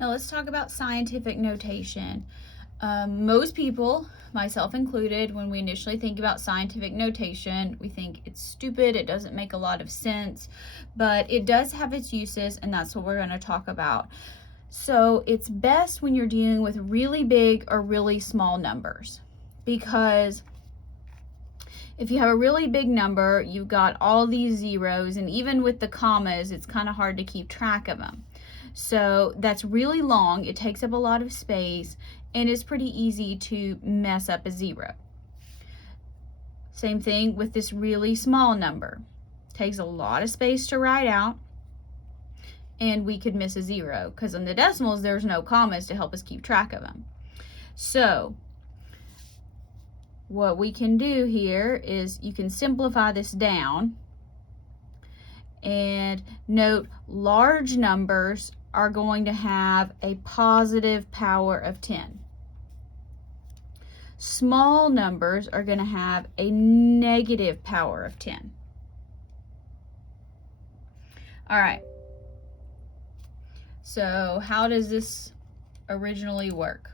Now let's talk about scientific notation. Most people, myself included, when we initially think about scientific notation, we think it's stupid, it doesn't make a lot of sense, but it does have its uses, and that's what we're going to talk about. So it's best when you're dealing with really big or really small numbers, because if you have a really big number, you've got all these zeros, and even with the commas, it's kind of hard to keep track of them. So that's really long, it takes up a lot of space, and it's pretty easy to mess up a zero. Same thing with this really small number. It takes a lot of space to write out, and we could miss a zero because in the decimals there's no commas to help us keep track of them. So what we can do here is you can simplify this down, and note large numbers are going to have a positive power of 10. Small numbers are going to have a negative power of 10. All right. So how does this originally work?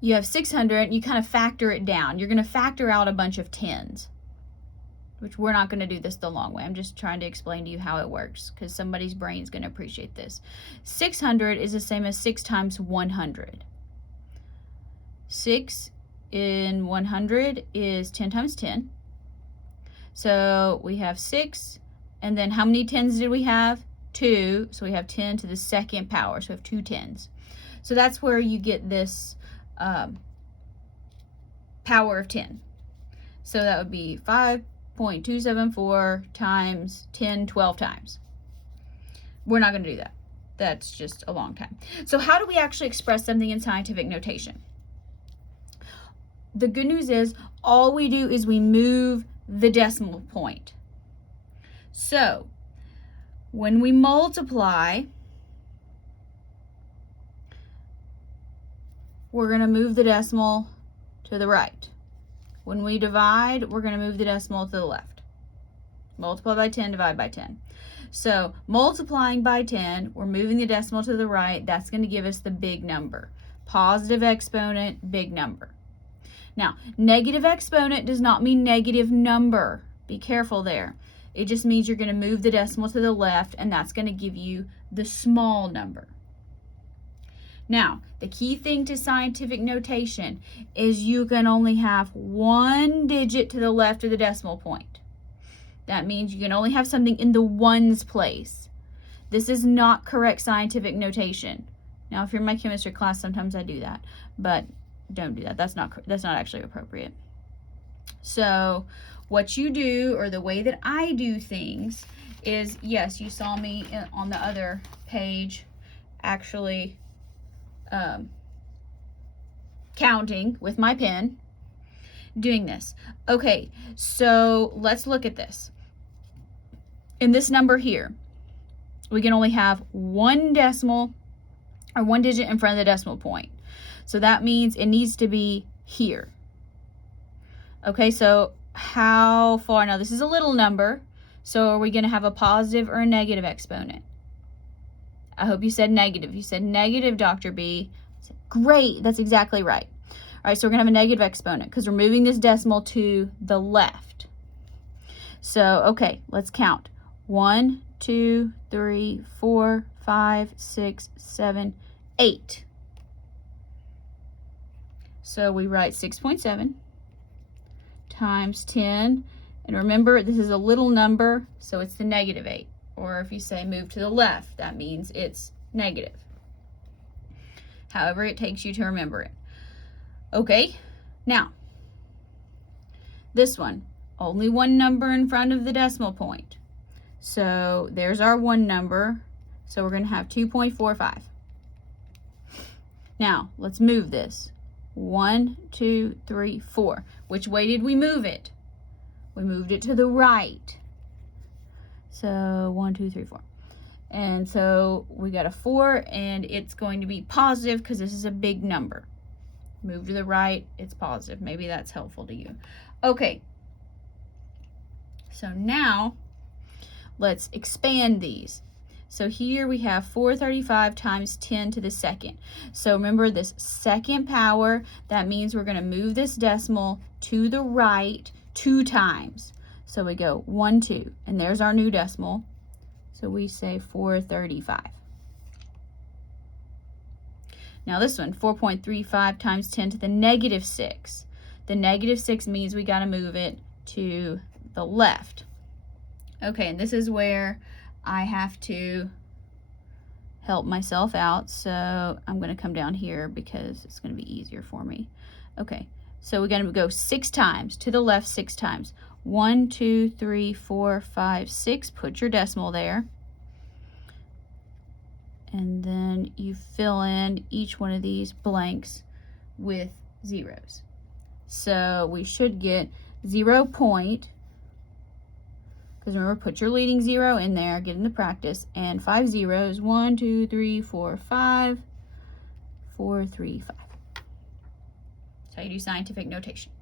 You have 600, you kind of factor it down. You're going to factor out a bunch of tens, which we're not going to do this the long way. I'm just trying to explain to you how it works because somebody's brain is going to appreciate this. 600 is the same as 6 times 100. 6 in 100 is 10 times 10. So we have 6, and then how many tens did we have? 2, so we have 10 to the second power, so we have 2 tens. So that's where you get this power of 10. So that would be 5.274 times 10 12 times. We're not going to do that. That's just a long time. So how do we actually express something in scientific notation? The good news is all we do is we move the decimal point. So when we multiply, we're going to move the decimal to the right. When we divide, we're going to move the decimal to the left. Multiply by 10, divide by 10. So multiplying by 10, we're moving the decimal to the right. That's going to give us the big number. Positive exponent, big number. Now, negative exponent does not mean negative number. Be careful there. It just means you're going to move the decimal to the left, and that's going to give you the small number. Now, the key thing to scientific notation is you can only have one digit to the left of the decimal point. That means you can only have something in the ones place. This is not correct scientific notation. Now, if you're in my chemistry class, sometimes I do that, but don't do that. That's not actually appropriate. So what you do, or the way that I do things, is, yes, you saw me on the other page actually counting with my pen, doing this. Okay, so let's look at this. In this number here, we can only have one decimal or one digit in front of the decimal point. So that means it needs to be here. Okay, so how far? Now this is a little number, so are we going to have a positive or a negative exponent? I hope you said negative. You said negative, Dr. B. Great, that's exactly right. All right, so we're going to have a negative exponent because we're moving this decimal to the left. So, okay, let's count. 1, 2, 3, 4, 5, 6, 7, 8. So we write 6.7 times 10. And remember, this is a little number, so it's the negative 8. Or if you say move to the left, that means it's negative. However it takes you to remember it. Okay, now, this one, only one number in front of the decimal point. So there's our one number. So we're going to have 2.45. Now, let's move this. 1, 2, 3, 4. Which way did we move it? We moved it to the right. So 1, 2, 3, 4. And so we got a 4, and it's going to be positive because this is a big number. Move to the right, it's positive. Maybe that's helpful to you. Okay. So now let's expand these. So here we have 435 times 10 to the second. So remember this second power, that means we're going to move this decimal to the right 2 times. So we go 1, 2, and there's our new decimal. So we say 435. Now this one, 4.35 times 10 to the negative 6. The negative 6 means we got to move it to the left. Okay, and this is where I have to help myself out. So I'm going to come down here because it's going to be easier for me. Okay, so we're going to go 6 times to the left 6 times. 1, 2, 3, 4, 5, 6. Put your decimal there. And then you fill in each one of these blanks with zeros. So we should get 0 point, because remember, put your leading 0 in there, get into practice, and 5 zeros, 1, 2, 3, 4, 5, 4, 3, 5. That's how you do scientific notation.